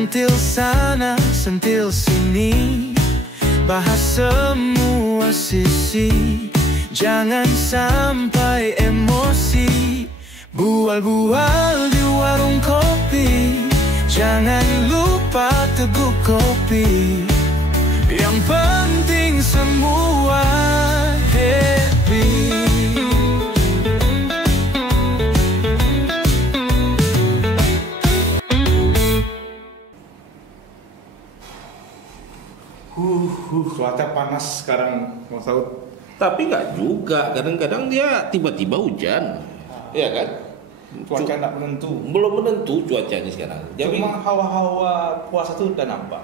Sentil sana, sentil sini, bahas semua sisi. Jangan sampai emosi, bual-bual di warung kopi. Jangan lupa teguk kopi. Yang penting semua happy. Cuaca panas sekarang, Bang Saud. Tapi nggak juga, kadang-kadang dia tiba-tiba hujan, ya kan? Cuaca nggak menentu. Belum menentu cuacanya sekarang. Jadi, Cuma hawa-hawa puasa tuh udah nampak.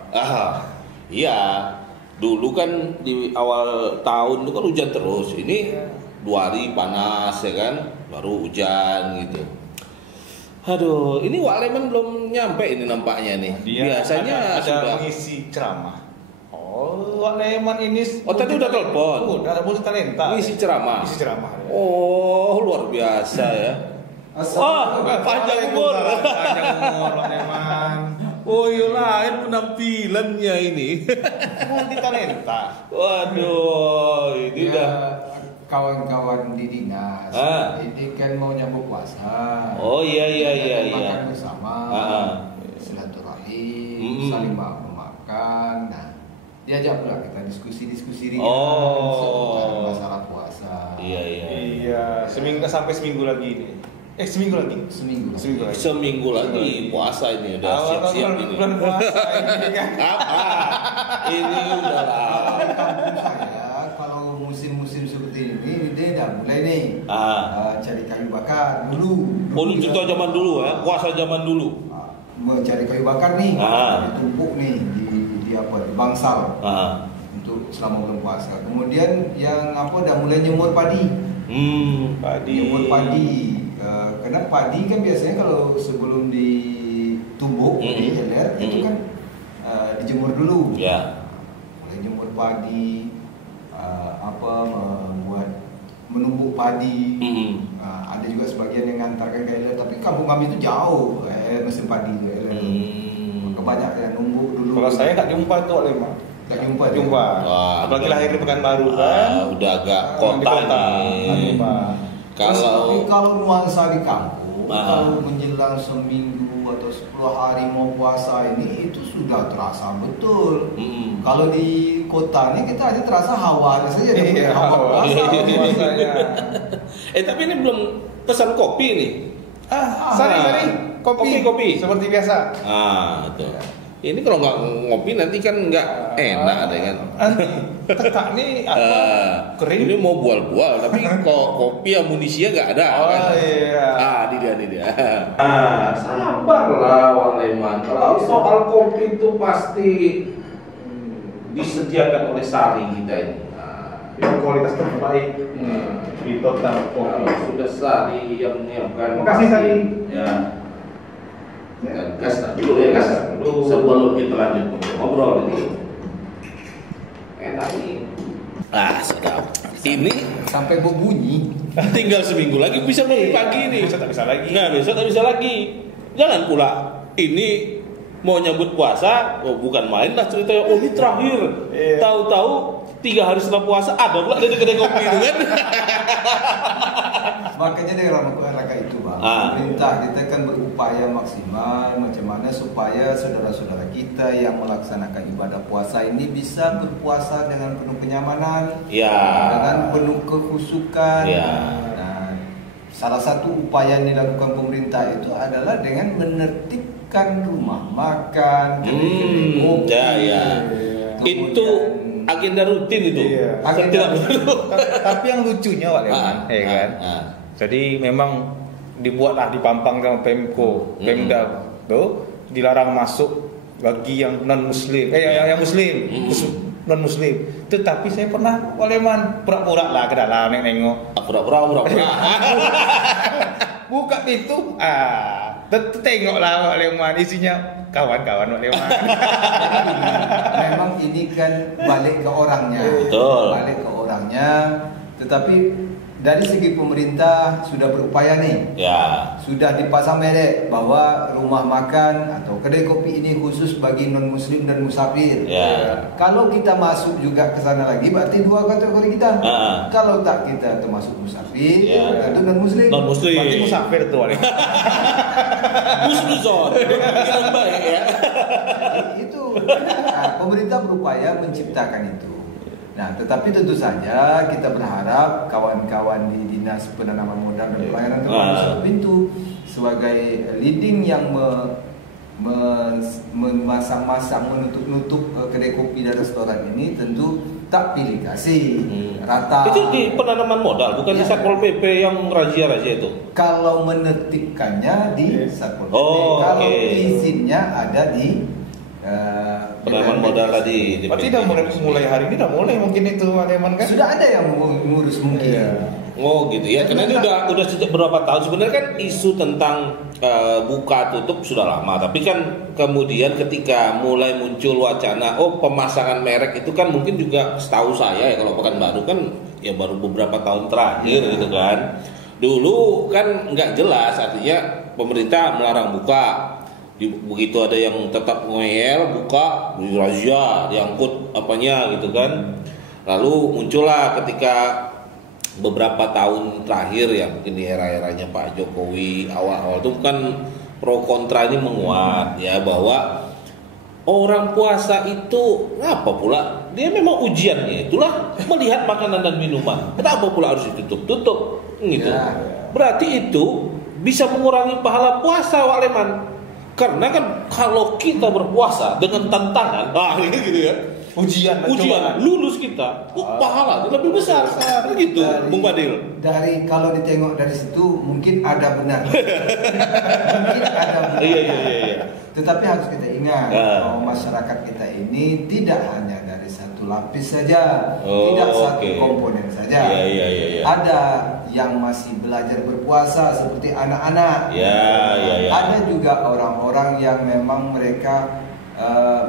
Iya. Dulu kan di awal tahun itu kan hujan terus. Ini 2 hari panas ya kan, baru hujan gitu. Aduh, ini Wak Leman belum nyampe ini nampaknya nih. Dia Biasanya ada sudah mengisi ceramah. Oh, Wak Leman ini. Oh, tadi udah telepon. Udah multi talenta. mengisi ceramah. Isi ceramah. Ya. Oh, luar biasa ya. Panjang umur. Panjang umur, Wak Leman. Oh iya lain penampilannya ini. Multi talenta. Waduh, ini udah. Kawan-kawan di dinas. Ini kan mau nyambut puasa. Oh iya. Makan bersama. Silaturahim, saling memaafkan. Nah, diajak pula kita diskusi-diskusi ringan seputar masalah puasa. Iya. Sampai seminggu lagi ini. Seminggu lagi. Seminggu lagi puasa ini udah siap-siap ini. Bulan puasa ini kan. Ini udah lah. Kampung saya kalau musim-musim seperti ini dia dah mulai nih cari kayu bakar dulu. Oh, cerita zaman dulu ya, puasa zaman dulu. Mencari kayu bakar nih, ditumpuk nih di bangsal untuk selama bulan puasa. Kemudian yang dah mulai nyemur padi. Nyemur padi. Karena padi kan biasanya kalau sebelum ditumbuk itu kan dijemur dulu. Mulai jemur padi, menumbuk padi. Ada juga sebagian yang ngantarkan ke LR, tapi kampung kami itu jauh mesin padi itu LR. Banyak yang numbuk dulu. Kalau saya nggak jumpa tuh Wak Leman. Nggak jumpa. Apalagi lahir di Pekanbaru kan. Udah agak kota nih. Kalau nuansa di kampung, kalau menjelang seminggu atau 10 hari mau puasa ini itu sudah terasa betul. Kalau di kota ini kita hanya terasa hawanya saja, hawa puasanya. Tapi ini belum pesan kopi nih. Sari, kopi. Seperti biasa. Betul. Ini kalau nggak ngopi nanti kan nggak enak deh kan. Tekak nih kering. Ini mau bual-bual tapi kok kopi amunisinya nggak ada. Iya. Ini dia. Sabarlah Wak Leman. Kalau soal kopi itu pasti disediakan oleh Sari kita ini. Yang kualitas terbaik di total kopi. Sudah Sari yang menyiapkan. Makasih Sari. Ya. Gas dulu ya, sebelum kita lanjut ngobrol ini. Enak ini. Sedap. Ini sampai berbunyi. Tinggal seminggu lagi bisa ngopi pagi ini. Besok tak bisa lagi. Nah, besok tak bisa lagi. Jangan pula ini mau nyambut puasa, bukan main lah ceritanya. Ini terakhir. Tahu-tahu 3 hari setelah puasa ada pula dari kedai kopi itu kan. Makanya dari rangka itu Bang, pemerintah kita kan berupaya maksimal macam mana supaya saudara-saudara kita yang melaksanakan ibadah puasa ini bisa berpuasa dengan penuh kenyamanan, dengan penuh kekhusyukan. Nah, salah satu upaya yang dilakukan pemerintah itu adalah dengan menertibkan rumah makan, kedai kopi. Itu agenda rutin itu. Tapi yang lucunya Wak Leman, kan. Jadi memang dibuatlah di Pampang sama Pemda tuh dilarang masuk bagi yang non muslim, yang muslim, non muslim. Tetapi saya pernah Wak Leman pura-pura lah ke dalam nengok. Pura-pura. Buka pintu, tengoklah Wak Leman, isinya kawan-kawan Wak Leman. Memang ini kan balik ke orangnya. Betul. Balik ke orangnya. Tetapi dari segi pemerintah sudah berupaya nih. Ya. Sudah dipasang merek bahwa rumah makan atau kedai kopi ini khusus bagi non muslim dan musafir. Ya. Kalau kita masuk juga ke sana lagi berarti dua kategori kita. Kalau tak kita termasuk musafir, tentu non muslim. Non muslim. Berarti musafir tuh. Musnuzon. Yang baik ya. Itu. Nah, pemerintah berupaya menciptakan itu. Nah, tetapi tentu saja kita berharap kawan-kawan di Dinas Penanaman Modal dan Pelayanan Keuangan Pintu sebagai leading yang memasang-masang, menutup-nutup kedai kopi dan restoran ini tentu tak pilih kasih rata. Itu di penanaman modal, bukan di Satpol PP yang razia-razia itu. Kalau menetipkannya di Satpol PP, kalau izinnya ada di penanaman modal tadi. Berarti udah mulai hari ini udah mulai mungkin itu Aleman kan? Sudah ada yang mengurus mungkin. Oh gitu ya, karena ini udah sejak beberapa tahun sebenarnya kan isu tentang buka tutup sudah lama, tapi kan kemudian ketika mulai muncul wacana pemasangan merek itu kan mungkin juga setahu saya ya kalau Pekanbaru kan ya baru beberapa tahun terakhir gitu kan. Dulu kan nggak jelas, artinya pemerintah melarang buka. Begitu ada yang tetap ngeyel buka razia diangkut apanya gitu kan. Lalu muncullah ketika beberapa tahun terakhir ya mungkin di era-eranya Pak Jokowi awal-awal itu kan pro kontra ini menguat ya bahwa orang puasa itu apa pula dia memang ujiannya itulah melihat makanan dan minuman. Kenapa pula harus ditutup gitu. Berarti itu bisa mengurangi pahala puasa Wak Leman. Karena kan kalau kita berpuasa dengan tantangan, gitu ya, ujian, lulus kita, pahala lebih besar, begitu, Bung Badil. Dari kalau ditengok dari situ mungkin ada benar, mungkin ada benar. Iya. Tetapi harus kita ingat bahwa masyarakat kita ini tidak hanya dari satu lapis saja, tidak satu komponen saja. Iya. Ada yang masih belajar berpuasa seperti anak-anak. Iya. Ada juga orang-orang yang memang mereka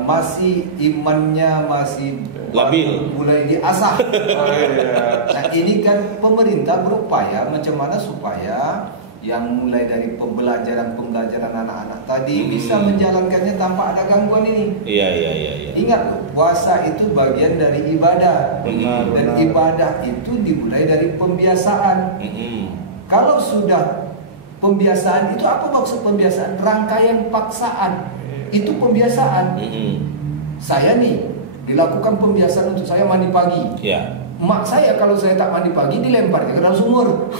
masih imannya masih labil, mulai diasah. Nah ini kan pemerintah berupaya macam mana supaya yang mulai dari pembelajaran anak-anak tadi bisa menjalankannya tanpa ada gangguan ini. Iya. Ingat loh, puasa itu bagian dari ibadah. Dan ibadah itu dimulai dari pembiasaan. Kalau sudah pembiasaan itu apa maksud pembiasaan? Rangkaian paksaan. Itu pembiasaan. Saya nih dilakukan pembiasaan untuk saya mandi pagi. Mak saya kalau saya tak mandi pagi dilempar ke dalam sumur.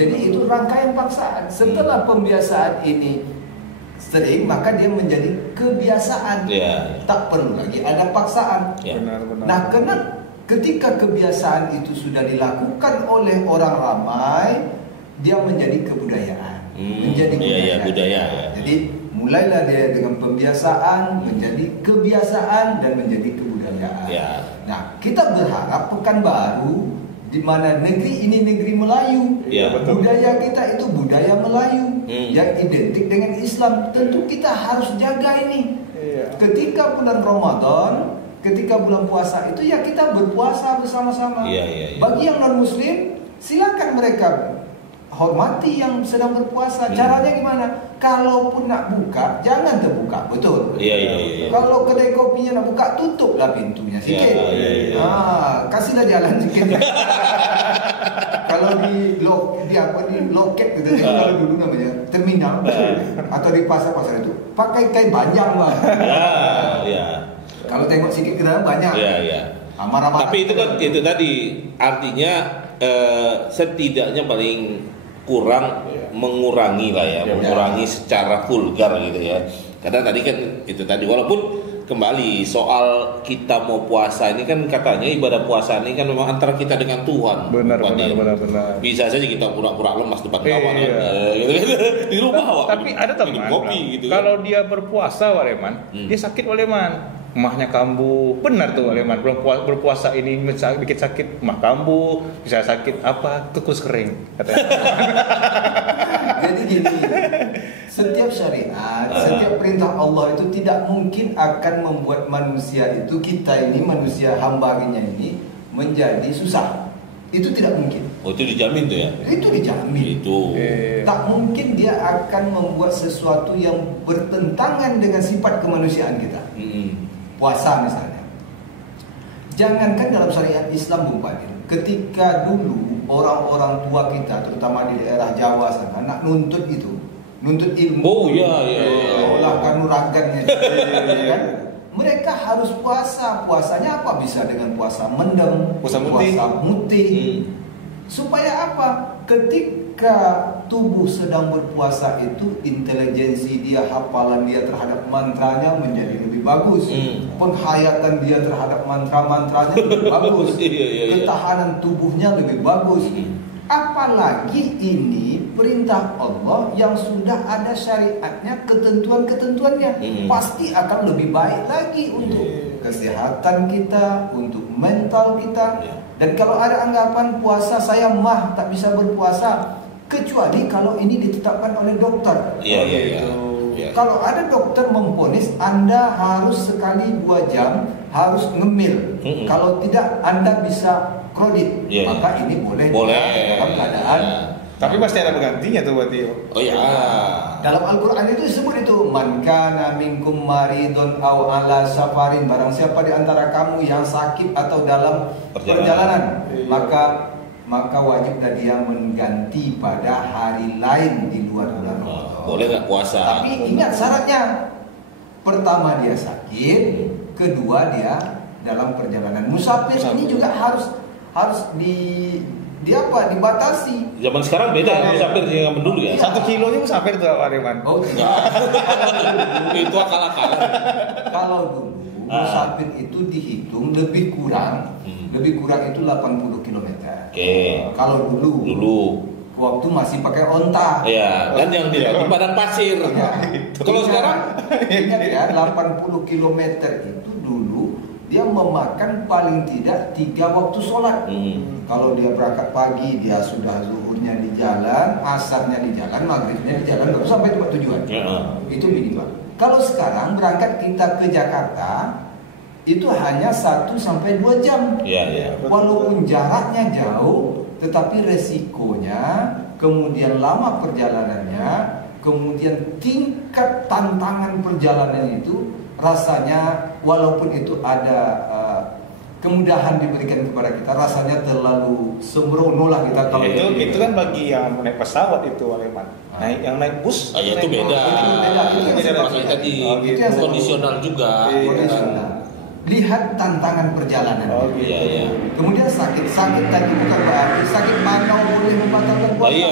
Jadi itu rangkaian paksaan. Setelah pembiasaan ini sering, maka dia menjadi kebiasaan. Tak perlu lagi ada paksaan. Benar. Nah, karena ketika kebiasaan itu sudah dilakukan oleh orang ramai, dia menjadi kebudayaan. Menjadi budaya. Jadi mulailah dia dengan pembiasaan menjadi kebiasaan dan menjadi kebudayaan. Nah, kita berharap Pekanbaru di mana negeri ini negeri Melayu, budaya kita itu budaya Melayu yang identik dengan Islam. Tentu kita harus jaga ini. Ketika bulan Ramadan, ketika bulan puasa itu ya kita berpuasa bersama-sama. Bagi yang non Muslim, silakan mereka hormati yang sedang berpuasa. Caranya gimana? Kalaupun nak buka, jangan terbuka, betul. Kalau kedai kopinya nak buka, tutuplah pintunya sikit. Kasihlah jalan sikit. Kalau di loket gitu, kalau dulu namanya terminal atau di pasar-pasar itu pakai kain banjang lah. Kalau tengok sikit ke dalam banyak. Marah-marah. Tapi itu kan itu tadi artinya setidaknya paling kurang mengurangi lah ya, mengurangi secara vulgar gitu ya. Karena tadi kan itu tadi walaupun kembali soal kita mau puasa ini kan katanya ibadah puasa ini kan memang antara kita dengan Tuhan. Benar. Bisa saja kita pura-pura lemas depan kawan gitu. Di rumah tapi ada teman kopi gitu. Kalau dia berpuasa Waleman, dia sakit Waleman. Emahnya kambuh, benar tuh Waleman. Berpuasa ini bikin sakit, emah kambuh, bisa sakit apa, tikus kering katanya. Jadi gini, setiap syariat, setiap perintah Allah itu tidak mungkin akan membuat manusia itu, kita ini manusia hambanya ini menjadi susah. Itu tidak mungkin. Oh, itu dijamin tuh ya? Itu dijamin. Itu. Tak mungkin dia akan membuat sesuatu yang bertentangan dengan sifat kemanusiaan kita. Puasa misalnya. Jangankan dalam syariat Islam, Bung Fadil, ketika dulu orang-orang tua kita, terutama di daerah Jawa sana, nak nuntut ilmu. Oh iya. Olah kanuragannya. Kan? Mereka harus puasa. Puasanya apa? Bisa dengan puasa mendem, puasa mutih. Supaya apa? Ketika tubuh sedang berpuasa itu, intelijensi dia, hafalan dia terhadap mantranya menjadi lebih bagus. Penghayatan dia terhadap mantra-mantranya lebih bagus. Ketahanan tubuhnya lebih bagus. Apalagi ini perintah Allah yang sudah ada syariatnya, ketentuan-ketentuannya. Pasti akan lebih baik lagi untuk kesehatan kita, untuk mental kita. Dan kalau ada anggapan puasa saya tak bisa berpuasa, kecuali kalau ini ditetapkan oleh dokter. Kalau ada dokter memvonis Anda harus sekali 2 jam harus ngemil. Kalau tidak Anda bisa kredit. Maka ini boleh. Dalam keadaan. Tapi pasti ada penggantinya tuh berarti. Oh ya. Dalam Al-Quran itu disebut itu, man kana minkum maridun aw ala safarin, barang siapa di antara kamu yang sakit atau dalam perjalanan, maka wajiblah dia mengganti pada hari lain di luar bulan Ramadan. Boleh nggak puasa? Tapi ingat syaratnya. Pertama dia sakit, kedua dia dalam perjalanan. Musafir ini juga harus dibatasi. Zaman sekarang beda ya musafir dengan dulu ya. 1 kilo nya musafir tuh Pak Reman. Oh enggak. Itu akal-akalan. Kalau dulu musafir itu dihitung lebih kurang itu 80 km. Kalau dulu waktu masih pakai onta. Iya, dan yang tidak di padang pasir. Kalau sekarang ingat ya, 80 km itu dulu dia memakan paling tidak 3 waktu sholat. Kalau dia berangkat pagi, dia sudah zuhurnya di jalan, asarnya di jalan, maghribnya di jalan, baru sampai tempat tujuan. Itu minimal. Kalau sekarang berangkat kita ke Jakarta, itu hanya 1 sampai 2 jam. Walaupun jaraknya jauh, tetapi resikonya, kemudian lama perjalanannya, kemudian tingkat tantangan perjalanan itu, rasanya walaupun itu ada kemudahan diberikan kepada kita, rasanya terlalu sembrono lah kita. Kalau itu kan bagi yang naik pesawat itu Aleman. Yang naik bus itu beda. Itu tadi kondisional juga. Lihat tantangan perjalanan. Kemudian sakit tadi bukan berarti sakit panau boleh membatalkan puasa.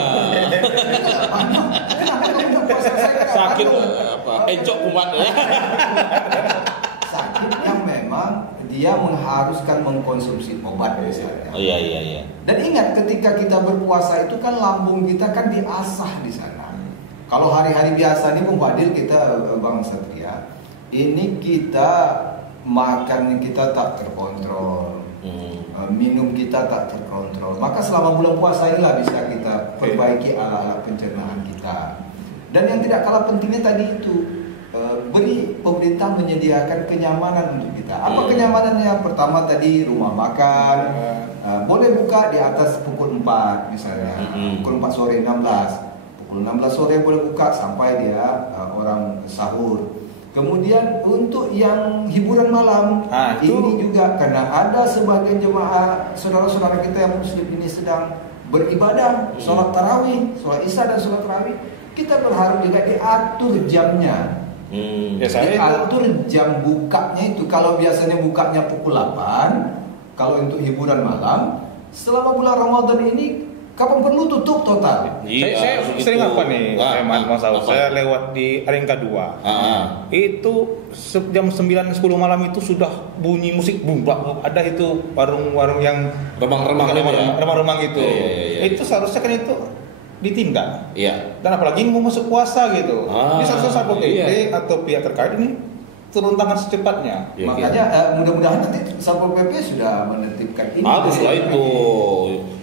Sakit encok kumat ya. Sakit yang memang dia mengharuskan mengkonsumsi obat misalnya. Dan ingat ketika kita berpuasa itu kan lambung kita kan diasah di sana. Kalau hari-hari biasa nih Bung Fadil, kita Bang Satria, ini kita makan kita tak terkontrol, minum kita tak terkontrol. Maka selama bulan puasa inilah bisa kita perbaiki alat-alat pencernaan kita. Dan yang tidak kalah pentingnya tadi itu, beri pemerintah menyediakan kenyamanan untuk kita. Apa kenyamanannya? Pertama tadi rumah makan, boleh buka di atas pukul 4 misalnya, pukul 4 sore 16. Pukul 16 sore boleh buka sampai dia orang sahur. Kemudian untuk yang hiburan malam, ini juga karena ada sebagian jemaah saudara-saudara kita yang muslim ini sedang beribadah, sholat tarawih, sholat isya dan sholat tarawih, kita berharap juga diatur jamnya. Diatur jam bukanya itu. Kalau biasanya bukanya pukul 8, kalau untuk hiburan malam, selama bulan Ramadan ini kapan perlu tutup total. Saya sering apa nih, saya lewat di Aringka 2. Itu jam 9-10 malam itu sudah bunyi musik bumbak. Ada itu warung-warung yang remang-remang itu. Itu seharusnya kan itu ditindak. Dan apalagi mau masuk puasa gitu. Ini seharusnya Satpol PP atau pihak terkait ini turun tangan secepatnya. Makanya mudah-mudahan nanti Satpol PP sudah menetapkan ini. Haruslah itu.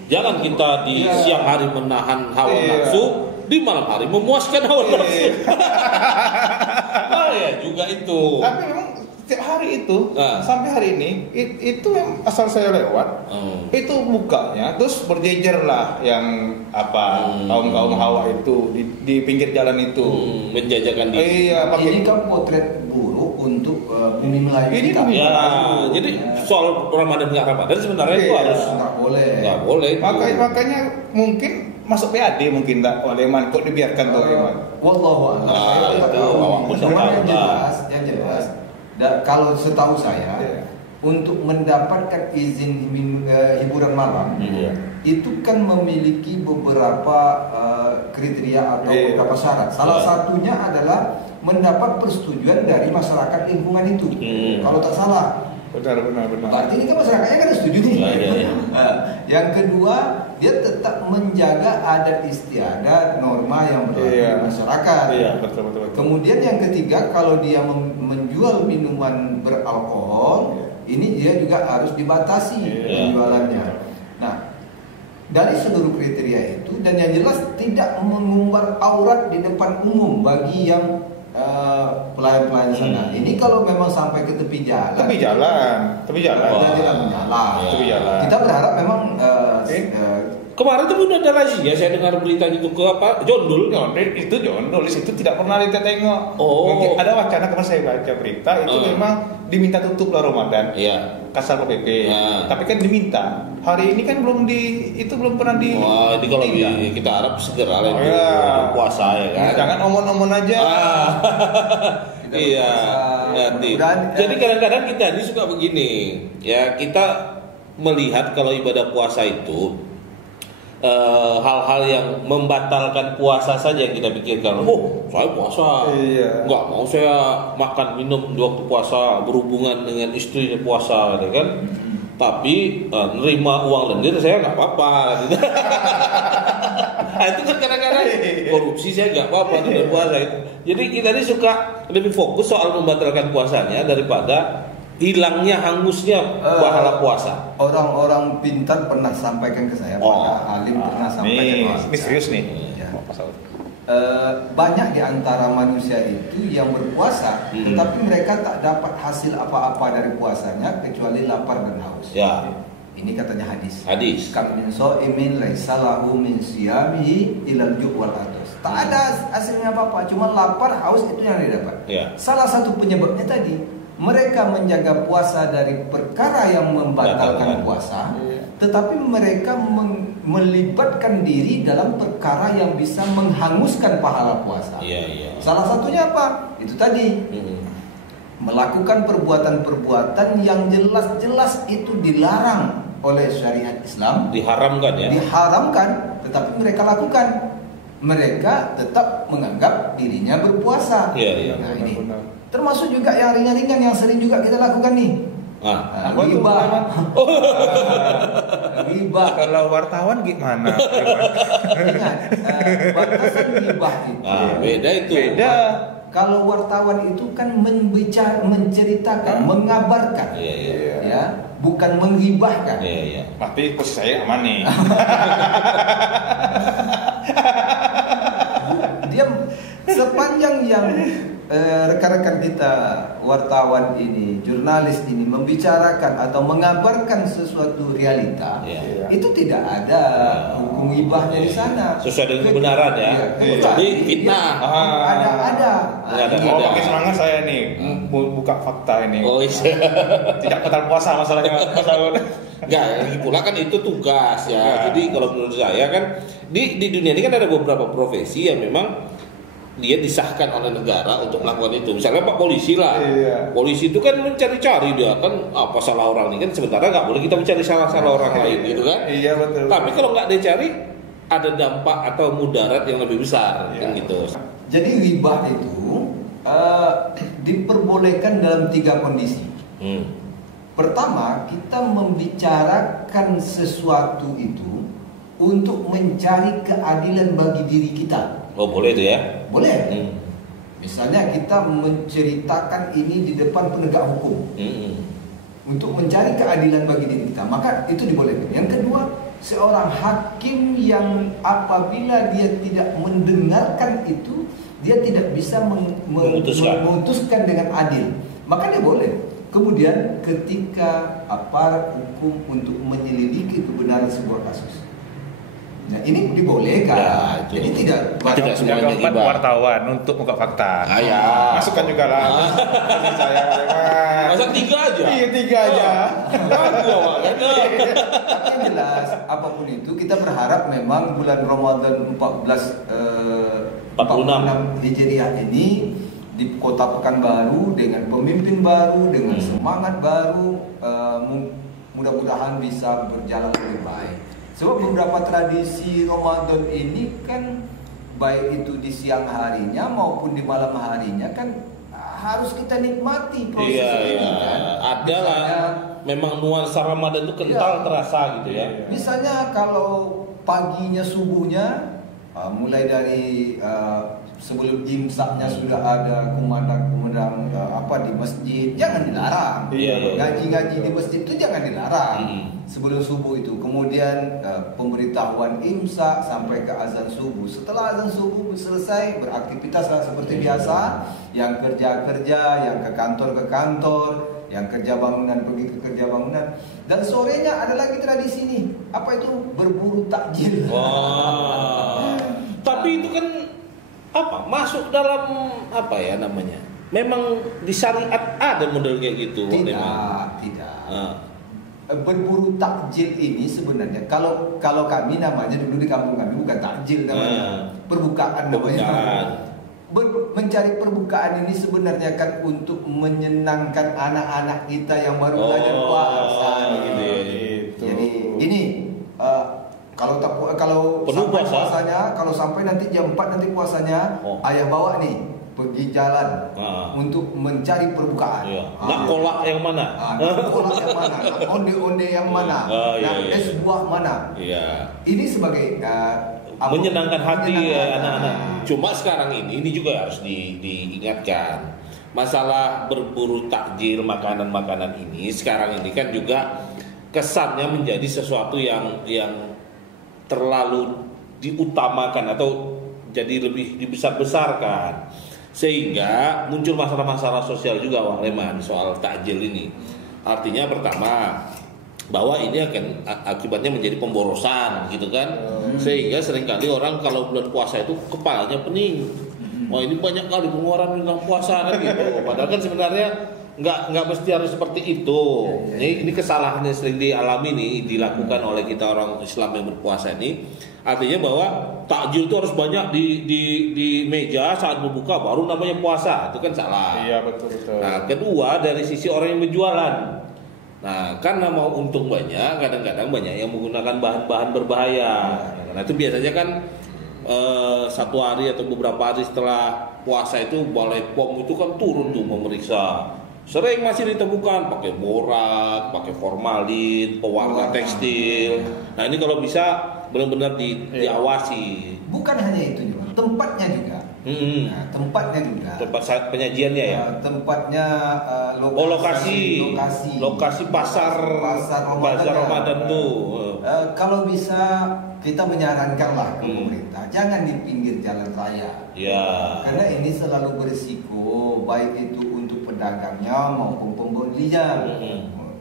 Jangan kita di siang hari menahan hawa nafsu, di malam hari memuaskan hawa nafsu. Juga itu. Tapi memang setiap hari itu sampai hari ini itu yang asal saya lewat itu bukanya terus berjejer lah yang kaum Hawa itu di pinggir jalan itu menjajakan diri. Iya, ini kan potret buruk untuk bumi Melayu ini kita. bumi Melayu. Jadi soal Ramadan nggak Ramadan sebenarnya itu harus nggak boleh. Makanya mungkin masuk PAD mungkin tak oleh Eman kok dibiarkan tuh Eman. Wallahu a'lam. Yang jelas. Kalau setahu saya untuk mendapatkan izin hiburan malam itu kan memiliki beberapa kriteria atau beberapa syarat. Salah satunya adalah mendapat persetujuan dari masyarakat lingkungan itu. Kalau tak salah. Benar. Berarti ini kan masyarakatnya kan setuju nih. Yang kedua, dia tetap menjaga adat istiadat, norma yang berlaku di masyarakat. Betul. Kemudian yang ketiga, kalau dia menjual minuman beralkohol, ini dia juga harus dibatasi penjualannya. Nah, dari seluruh kriteria itu dan yang jelas tidak mengumbar aurat di depan umum bagi yang pelayan-pelayan sana. Ini kalau memang sampai ke tepi jalan. Tepi jalan. Kita berharap memang kemarin tuh udah ada razia, saya dengar berita itu ke Jondol. Itu Jondol, itu tidak pernah kita tengok. Mungkin ada wacana kemarin saya baca berita itu memang diminta tutup lah Ramadan. Kasar PP. Tapi kan diminta. Hari ini kan belum pernah di. Wah, ini kalau kita harap segera lah puasa ya kan. Jangan omong-omong aja. Iya. Jadi kadang-kadang kita ini suka begini. Ya, kita melihat kalau ibadah puasa itu hal-hal yang membatalkan puasa saja yang kita pikirkan. Saya puasa, nggak mau saya makan minum di waktu puasa, berhubungan dengan istrinya puasa, gitu kan? Tapi nerima uang lendir saya nggak apa-apa. Gitu. Nah, itu kan kadang-kadang korupsi saya nggak apa-apa dengan puasa itu. Jadi kita ini suka lebih fokus soal membatalkan puasanya daripada hilangnya hangusnya pahala puasa. Orang-orang pintar pernah sampaikan ke saya, Pak Alim pernah sampaikan. Ini serius nih. Banyak di antara manusia itu yang berpuasa, tetapi mereka tak dapat hasil apa-apa dari puasanya kecuali lapar dan haus. Ini katanya hadis. Kam min shaimin laisa lahu min siyamihi ilal ju' wal atas. Tak ada hasilnya apa-apa, cuma lapar haus itu yang didapat. Salah satu penyebabnya tadi mereka menjaga puasa dari perkara yang membatalkan puasa, tetapi mereka melibatkan diri dalam perkara yang bisa menghanguskan pahala puasa. Salah satunya apa? Itu tadi. Melakukan perbuatan-perbuatan yang jelas-jelas itu dilarang oleh syariat Islam. Diharamkan ya? Diharamkan, tetapi mereka lakukan. Mereka tetap menganggap dirinya berpuasa. Nah, ini termasuk juga yang ringan-ringan yang sering juga kita lakukan nih. Ghibah. Ghibah. Kalau wartawan gimana? Ingat, batasan ghibah itu. Beda itu. Kalau wartawan itu kan menceritakan, mengabarkan, bukan menghibahkan. Tapi posisi saya aman nih. Dia sepanjang yang rekan-rekan kita wartawan ini, jurnalis ini membicarakan atau mengabarkan sesuatu realita, itu tidak ada hukum hibahnya di sana. Sesuai dengan kebenaran ya. Jadi fitnah. Ada. Pakai semangat saya nih buka fakta ini. Tidak batal puasa masalahnya. Enggak, lagi pula kan itu tugas ya. Jadi kalau menurut saya kan di dunia ini kan ada beberapa profesi yang memang dia disahkan oleh negara untuk melakukan itu. Misalnya Pak polisi lah. Polisi itu kan mencari-cari dia kan apa salah orang ini kan sementara nggak boleh kita mencari salah-salah orang lain gitu kan. Betul. Tapi kalau nggak dicari ada dampak atau mudarat yang lebih besar kan gitu. Jadi ghibah itu diperbolehkan dalam 3 kondisi. Pertama, kita membicarakan sesuatu itu untuk mencari keadilan bagi diri kita. Boleh itu ya? Boleh. Misalnya kita menceritakan ini di depan penegak hukum untuk mencari keadilan bagi diri kita, maka itu dibolehkan. Yang kedua, seorang hakim yang apabila dia tidak mendengarkan itu, dia tidak bisa memutuskan dengan adil. maka dia boleh. Kemudian ketika aparat hukum untuk menyelidiki kebenaran sebuah kasus, nah ini dibolehkan. Ya, jadi tidak semuanya Yang keempat, gibah. wartawan untuk buka fakta. Ya. Masukkan juga lah. Saya Leman. Masa 3 aja? Iya 3 aja. Tapi yang jelas apapun itu kita berharap memang bulan Ramadan 1446 Hijriah ini di Kota Pekanbaru dengan pemimpin baru, dengan semangat baru, mudah-mudahan bisa berjalan lebih baik. Sebab beberapa tradisi Ramadan ini kan baik itu di siang harinya maupun di malam harinya kan harus kita nikmati proses ini kan. Ada lah. Memang nuansa Ramadan itu kental terasa gitu ya. Misalnya kalau paginya subuhnya mulai dari sebelum imsaknya sudah ada kumandang di masjid, jangan dilarang. Ngaji-ngaji di masjid itu jangan dilarang. Sebelum subuh itu, kemudian pemberitahuan imsak sampai ke azan subuh. Setelah azan subuh selesai beraktivitas seperti biasa, yang kerja-kerja, yang ke kantor, yang kerja bangunan pergi ke kerja bangunan. Dan sorenya ada lagi tradisi nih, apa itu? Berburu takjil. Tapi itu kan masuk dalam apa ya namanya? Memang di syariat ada model kayak gitu. Tidak. Berburu takjil ini sebenarnya kalau kami namanya dulu di kampung kami bukan takjil namanya, perbukaan namanya. Mencari perbukaan ini sebenarnya kan untuk menyenangkan anak-anak kita yang baru belajar puasa gitu. Jadi ini kalau sampai puasanya, kalau sampai nanti jam 4 nanti puasanya, ayah bawa nih pergi jalan untuk mencari perbukaan. Nak kolak yang mana? Nak kolak yang mana? Nak onde-onde yang mana? Nak es buah mana? Ini sebagai menyenangkan hati anak-anak. Cuma sekarang ini juga harus diingatkan. Masalah berburu takjil makanan-makanan ini sekarang ini kan juga kesannya menjadi sesuatu yang terlalu diutamakan atau jadi lebih dibesar-besarkan. Sehingga muncul masalah-masalah sosial juga Wak Leman soal takjil ini. Artinya pertama bahwa ini akan akibatnya menjadi pemborosan gitu kan. Sehingga seringkali orang kalau bulan puasa itu kepalanya pening. Ini banyak kali pengeluaran dalam puasa kan gitu. Padahal kan sebenarnya nggak mesti harus seperti itu. Ini kesalahan yang sering dialami nih dilakukan oleh kita orang Islam yang berpuasa ini. Artinya bahwa takjil itu harus banyak di meja saat berbuka baru namanya puasa. Itu kan salah. Iya betul. Nah, kedua dari sisi orang yang berjualan. Nah, karena mau untung banyak, kadang-kadang banyak yang menggunakan bahan-bahan berbahaya. Nah, itu biasanya kan satu hari atau beberapa hari setelah puasa itu Balai POM itu kan turun tuh memeriksa. Sering masih ditemukan pakai borak, pakai formalin, pewarna tekstil. Nah, ini kalau bisa benar-benar diawasi. Bukan hanya itu juga, tempatnya juga. Nah, tempatnya juga. Tempat penyajiannya ya. Tempatnya lokasi pasar Ramadan tuh. Kalau bisa kita menyarankanlah ke pemerintah jangan di pinggir jalan raya. Karena ini selalu berisiko baik itu untuk pedagangnya maupun pembelinya.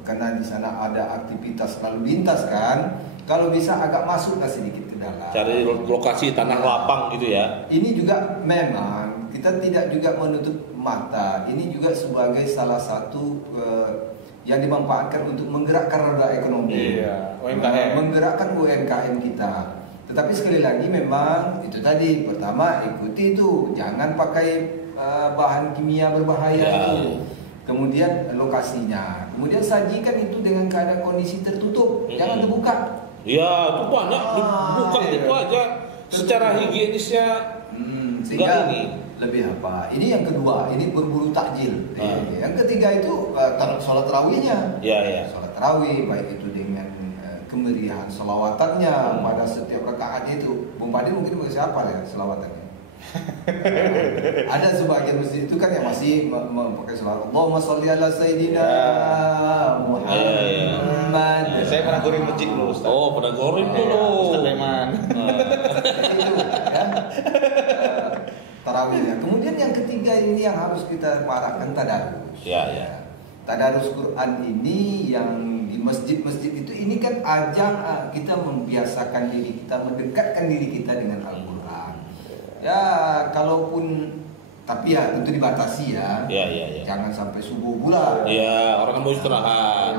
Karena di sana ada aktivitas lalu lintas kan. Kalau bisa agak masuklah sedikit ke dalam. Cari lokasi tanah lapang gitu ya. Ini juga memang kita tidak juga menutup mata. Ini juga sebagai salah satu yang dimanfaatkan untuk menggerakkan roda ekonomi. UMKM. Menggerakkan UMKM kita. Tetapi sekali lagi memang itu tadi pertama ikuti itu jangan pakai bahan kimia berbahaya itu. Kemudian lokasinya. Kemudian sajikan itu dengan keadaan kondisi tertutup, jangan terbuka. Itu banyak bukan itu aja secara higienisnya sehingga ini lebih apa? Ini yang kedua, ini berburu takjil. Yang ketiga itu sholat tarawihnya. Sholat tarawih baik itu dengan kemeriahan selawatannya pada setiap rakaatnya itu. Bung Padi mungkin siapa ya selawatannya? Ada sebagian masjid itu kan yang masih memakai selawat Allahumma sholli ala sayyidina Muhammad. Saya pernah goreng masjid dulu Ustaz. Pernah goreng dulu Ustaz Leman. tarawihnya. Kemudian yang ketiga ini yang harus kita parahkan, tadarus. Ya. Tadarus Quran ini yang di masjid-masjid itu, ini kan ajang kita membiasakan diri kita, mendekatkan diri kita dengan Al-Quran. Ya, kalaupun tapi ya tentu dibatasi ya. Ya. Jangan sampai subuh pula. Ya, orang kan mau istirahat.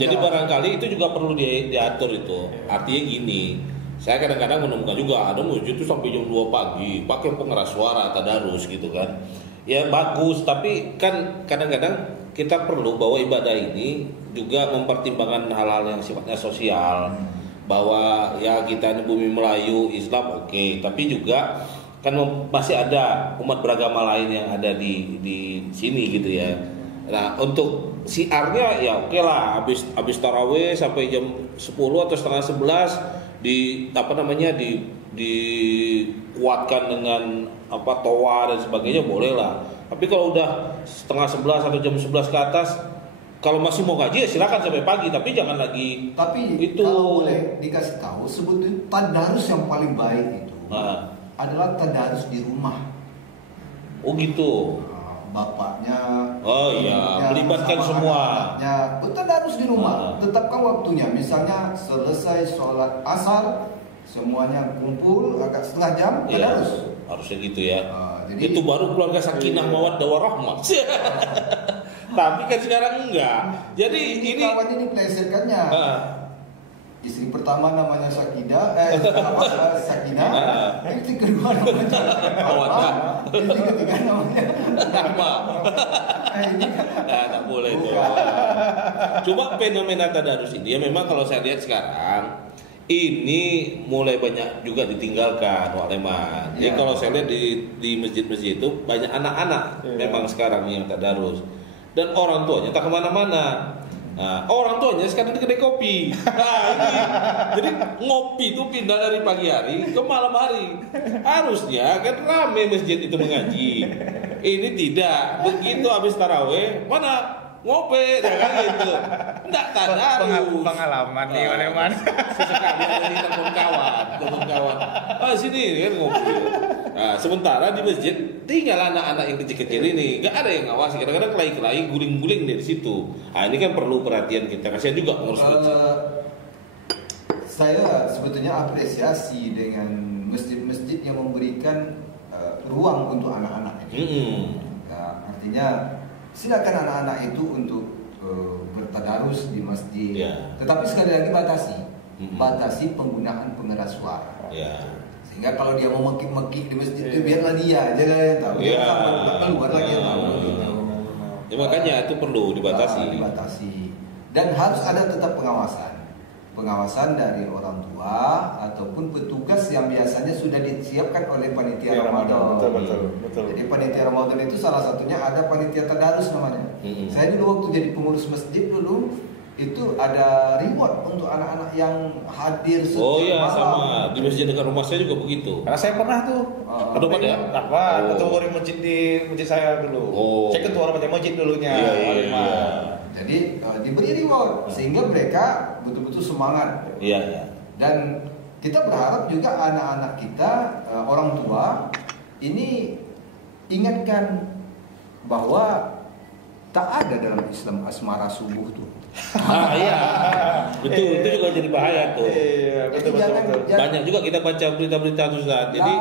Jadi barangkali itu juga perlu diatur itu. Artinya gini, saya kadang-kadang menemukan juga ada masjid itu sampai jam 2 pagi pakai pengeras suara tadarus gitu kan. Ya bagus, tapi kan kadang-kadang kita perlu bahwa ibadah ini juga mempertimbangkan hal-hal yang sifatnya sosial. Bahwa ya kita ini bumi Melayu, Islam oke, tapi juga kan masih ada umat beragama lain yang ada di sini gitu ya. Nah, untuk siarnya ya oke lah, habis tarawih sampai jam 10 atau setengah 11 dikuatkan dengan toa dan sebagainya boleh lah. Tapi kalau udah setengah 11 atau jam 11 ke atas, kalau masih mau ngaji ya silakan sampai pagi, tapi jangan lagi. Tapi itu kalau boleh dikasih tahu, sebetulnya tadarus yang paling baik itu adalah tadarus di rumah. Oh gitu. Bapaknya, melibatkan semua. Ya, tadarus di rumah. Tetapkan waktunya. Misalnya selesai sholat asar, semuanya kumpul agak setengah jam tadarus. Harusnya gitu ya. Jadi, itu baru keluarga sakinah mawaddah warahmah. Tapi kan sekarang enggak. Jadi ini kawan ini plesetkannya. Istri pertama namanya Sakinah, istri kedua namanya Mawaddah, istri ketiga namanya Rahmah. Tak boleh tuh. Cuma fenomena tadarus ini ya memang kalau saya lihat sekarang ini mulai banyak juga ditinggalkan Wak Leman. Jadi kalau saya lihat di masjid-masjid itu banyak anak-anak memang sekarang yang tadarus. Dan orang tuanya tak kemana-mana. Nah, orang tuanya sekarang di kedai kopi. Nah, ini jadi ngopi itu pindah dari pagi hari ke malam hari. Harusnya kan ramai masjid itu mengaji. Ini tidak. Begitu habis tarawih, mana ngopi, kan gitu. Enggak tadarus. Pengalaman nih oleh mana? Sesekali ada di telepon kawan. Sini kan ngopi. Nah, sementara di masjid tinggal anak-anak yang kecil-kecil ini, nggak ada yang ngawasi. Kadang-kadang kelahi-kelahi, guling-guling dari situ. Nah, ini kan perlu perhatian kita. Kasihan juga pengurus masjid. Saya sebetulnya apresiasi dengan masjid-masjid yang memberikan ruang untuk anak-anak ini. Nah, artinya silakan anak-anak itu untuk bertadarus di masjid. Tetapi sekali lagi batasi penggunaan pengeras suara. Sehingga kalau dia mau mekik-mekik di masjid itu biarlah dia aja yang tahu. Keluar lagi yang tahu. Ya, makanya itu perlu dibatasi. Dan harus ada tetap pengawasan dari orang tua ataupun petugas yang biasanya sudah disiapkan oleh panitia Ramadan. Betul. Jadi panitia Ramadan itu salah satunya ada panitia tadarus namanya. Saya dulu waktu jadi pengurus masjid dulu itu ada reward untuk anak-anak yang hadir setiap malam. Oh iya, malam. sama di masjid dekat rumah saya juga begitu. Karena saya pernah tuh. Ketua masjid di masjid saya dulu. Saya ketua masjid dulunya. Iya. Jadi diberi reward sehingga mereka betul-betul semangat. Iya. Dan kita berharap juga anak-anak kita, orang tua ini ingatkan bahwa tak ada dalam Islam asmara subuh tuh. Iya. Betul, itu juga jadi bahaya tuh. Iya, betul. Banyak juga kita baca berita-berita tuh Ustaz. Jadi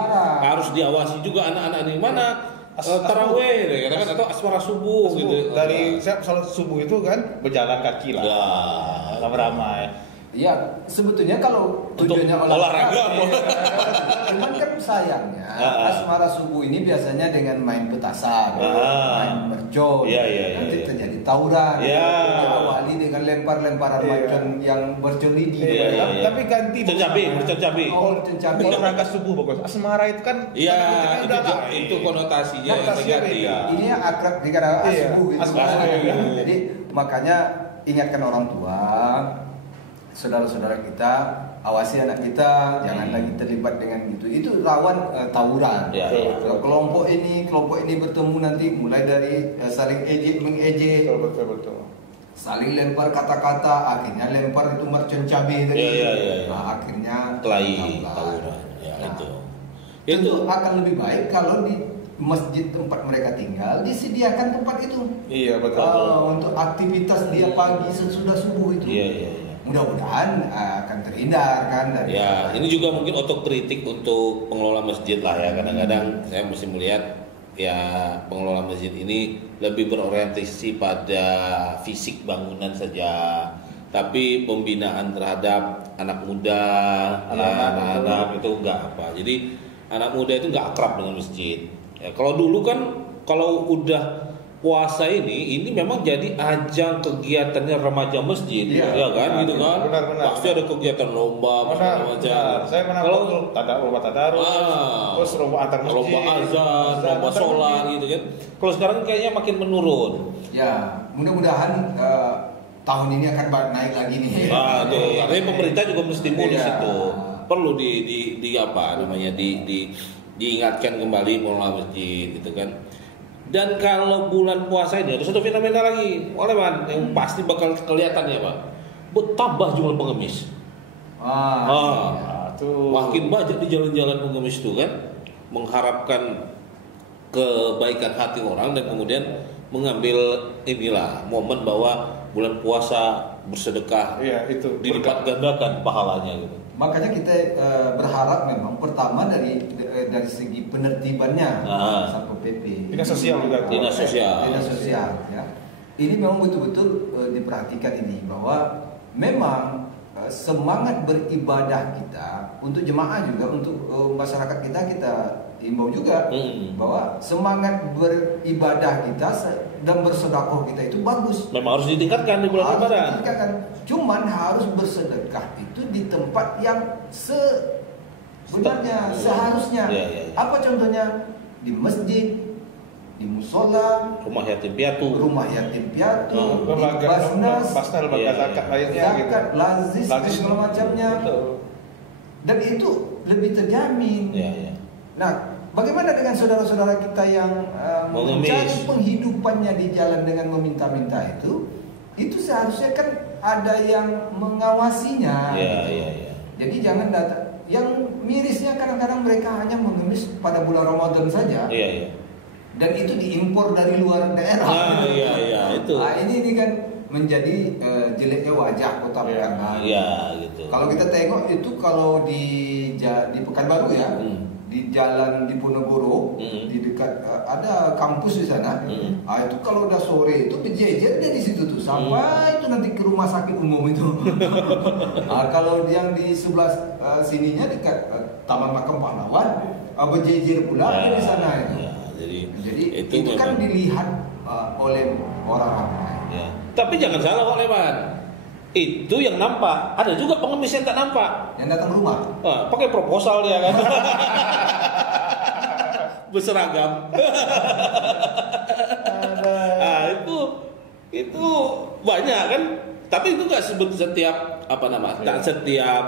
harus diawasi juga anak-anak ini mana tarawih kadang-kadang atau asmara subuh gitu. Dari salat subuh itu kan berjalan kaki lah. Ya, ramai. Iya, sebetulnya kalau tujuannya olahraga. Cuman kan sayangnya asmara subuh ini biasanya dengan main petasan, main mercon, nanti terjadi tawuran. Awali dengan lempar-lemparan mercon yang mercon lidi. Tapi ganti mercon cabai. Mercon cabai. Olahraga subuh bagus. Asmara itu kan itu konotasinya yang negatif. Ini akrab dikatakan subuh. Jadi makanya ingatkan orang tua, saudara-saudara kita, awasi anak kita, jangan lagi terlibat dengan gitu. Itu rawan tawuran. Kalau kelompok ini bertemu nanti mulai dari saling mengejek. Betul. Saling lempar kata-kata, akhirnya lempar itu mercon cabai tadi. Iya. Nah, akhirnya tawuran. Itu. Tentu akan lebih baik kalau di masjid tempat mereka tinggal disediakan tempat itu. Iya betul. Untuk aktivitas dia pagi sesudah subuh itu. Iya. Mudah-mudahan akan terhindarkan dari. Ya, ini juga mungkin otokritik untuk pengelola masjid lah ya. Kadang-kadang saya mesti melihat ya pengelola masjid ini lebih berorientasi pada fisik bangunan saja. Tapi pembinaan terhadap anak muda, anak-anak itu enggak apa. Jadi anak muda itu enggak akrab dengan masjid. Ya, kalau dulu kan kalau udah puasa ini memang jadi ajang kegiatannya remaja masjid, ya kan, gitu kan. Benar. Pasti ada kegiatan lomba macam-macam. Saya pernah kalau lomba tadarus, terus lomba antar masjid, lomba azan, lomba sholat gitu kan. Kalau sekarang kayaknya makin menurun. Ya, mudah-mudahan tahun ini akan naik lagi nih. Artinya pemerintah juga mesti stimulus itu. Perlu diingatkan kembali pengelola masjid gitu kan. Dan kalau bulan puasa ini ada satu fenomena lagi, yang pasti bakal kelihatan ya Pak. Bertambah jumlah pengemis. Makin banyak di jalan-jalan pengemis itu kan, mengharapkan kebaikan hati orang dan kemudian mengambil momen bahwa bulan puasa bersedekah, itu dilipat gandakan pahalanya gitu. Makanya kita berharap memang pertama dari segi penertibannya Satpol PP. Dinas sosial juga. Dinas sosial ya. Ini memang betul-betul diperhatikan ini bahwa memang semangat beribadah kita untuk jemaah juga untuk masyarakat kita himbau juga bahwa semangat beribadah kita dan bersedekah kita itu bagus. Memang harus ditingkatkan di bulan Ramadan. Cuman harus bersedekah itu di tempat yang sebenarnya seharusnya. Apa contohnya? Di masjid, di musola, rumah yatim piatu, di basnas, lembaga zakat lainnya, zakat, lazis segala macamnya. Dan itu lebih terjamin. Nah, bagaimana dengan saudara-saudara kita yang mencari penghidupannya di jalan dengan meminta-minta itu? Itu seharusnya kan ada yang mengawasinya. Jadi jangan datang. Yang mirisnya kadang-kadang mereka hanya mengemis pada bulan Ramadan saja. Dan itu diimpor dari luar daerah. Itu. Ini kan menjadi jeleknya wajah Kota Pekanbaru. Gitu. Kalau kita tengok itu kalau di Pekanbaru ya. Di jalan di Ponorogo, di dekat ada kampus di sana. Itu kalau udah sore itu berjejer dia di situ tuh sampai itu nanti ke rumah sakit umum itu. Kalau yang di sebelah sininya dekat Taman Makam Pahlawan, berjejer pula di sana itu. Jadi itu kan dilihat oleh orang ramai. Tapi jangan salah Pak Leman. Itu yang nampak, ada juga pengemis yang tak nampak. Yang datang rumah. Pakai proposal dia kan. Berseragam. Itu banyak kan. Tapi itu nggak setiap tak setiap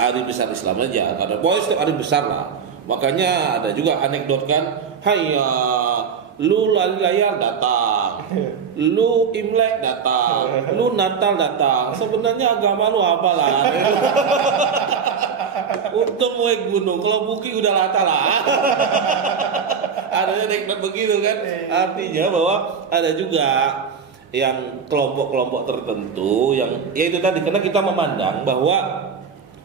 hari besar Islam aja. Ada setiap hari besar lah. Makanya ada juga anekdot kan. Lu layar datang, lu Imlek datang, lu Natal datang. Sebenarnya agama lu apalah? Untuk mau gunung, kalau Buki udah lata lah. Adanya anekdot begitu kan? Artinya bahwa ada juga yang kelompok-kelompok tertentu yang itu tadi karena kita memandang bahwa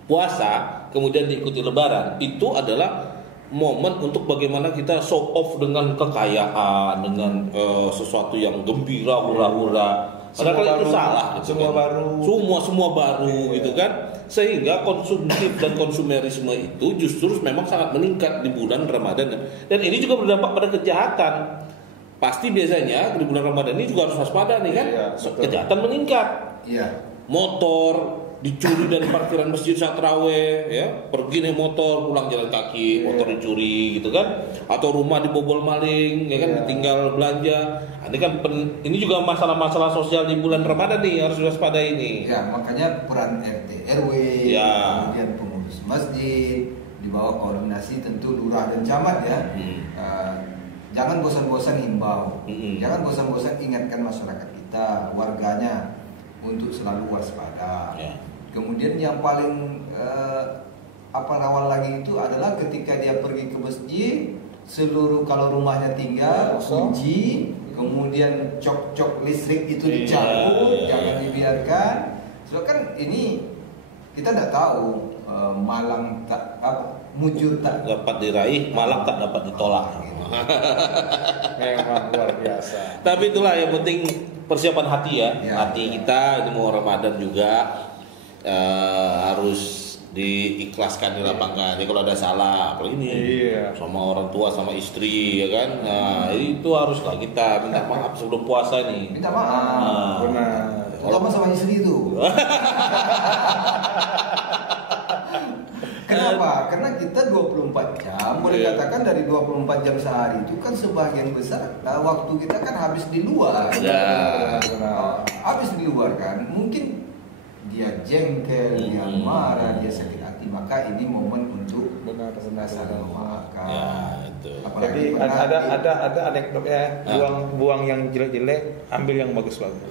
puasa kemudian diikuti Lebaran itu adalah momen untuk bagaimana kita show off dengan kekayaan, dengan sesuatu yang gembira, hura-hura. Padahal itu salah. Gitu semua kan? baru. Semua baru, gitu kan? Sehingga konsumtif dan konsumerisme itu justru memang sangat meningkat di bulan Ramadan. Dan ini juga berdampak pada kejahatan. Pasti biasanya di bulan Ramadan ini juga harus waspada nih kan? Kejahatan meningkat. Motor dicuri dari parkiran masjid saat tarawih, ya, pergi naik motor pulang jalan kaki, motor dicuri gitu kan, atau rumah dibobol maling, ya kan, ditinggal belanja. Ini kan ini juga masalah-masalah sosial di bulan Ramadan nih harus waspada ini. Ya, makanya peran RT RW, kemudian pengurus masjid, di bawah koordinasi tentu lurah dan camat ya. Jangan bosan-bosan himbau, jangan bosan-bosan ingatkan masyarakat kita, warganya untuk selalu waspada. Kemudian yang paling apa rawal lagi itu adalah ketika dia pergi ke masjid, seluruh kalau rumahnya tinggal kunci, kemudian cok listrik itu dicabut, jangan dibiarkan. Soalnya kan ini kita tidak tahu malang tak mujur tak dapat diraih, malang tak dapat ditolak. Memang luar biasa. Tapi itulah yang penting persiapan hati ya. Hati kita ini mau Ramadan juga harus diikhlaskan di lapangan. Jadi kalau ada salah, apalagi ini sama orang tua, sama istri, ya kan. Nah, itu haruslah kita minta maaf sebelum puasa nih. Minta maaf. Benar. Terutama sama istri itu. Kenapa? Karena kita 24 jam, boleh katakan dari 24 jam sehari itu kan sebagian besar waktu kita kan habis di luar. Habis di luar kan. Mungkin dia jengkel, dia marah, dia sakit hati, maka ini momen untuk saling memaafkan. Jadi ada anekdotnya, buang yang jelek-jelek, ambil yang bagus-bagus.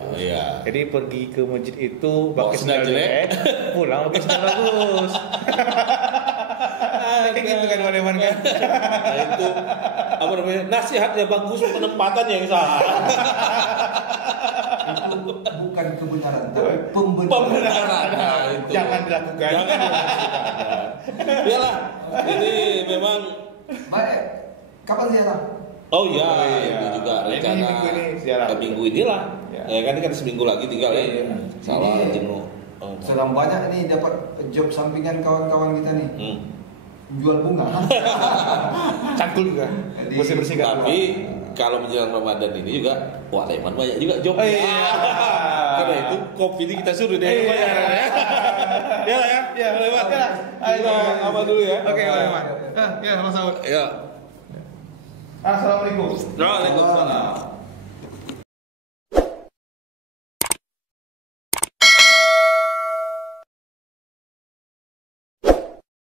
Jadi pergi ke masjid itu pakai sandal jelek, pulang pakai sandal bagus. Kayak gitu kan Waleman kan. Nah, itu apa namanya? Nasihatnya bagus, penempatannya yang salah. Itu bukan kebenaran, tapi pembenaran. Nah, itu. Jangan dilakukan. Iyalah, ini memang. Baik, kapan ziarah? Oh iya, itu juga rencana minggu inilah. Ya kan ini kan seminggu lagi tinggal ya. Salah jenuh. Sedang banyak nih dapat job sampingan kawan-kawan kita nih. Jual bunga. Cangkul juga. Bersih-bersihkan. Tapi kalau menjelang Ramadan ini juga Waleman banyak juga job. Karena itu kopi ini kita suruh dia bayar ya. Ya lah ya. Ya, Waleman. Ayo apa dulu ya? Oke, Waleman. Ya, Mas Saud. Ya. Assalamualaikum. Waalaikumsalam.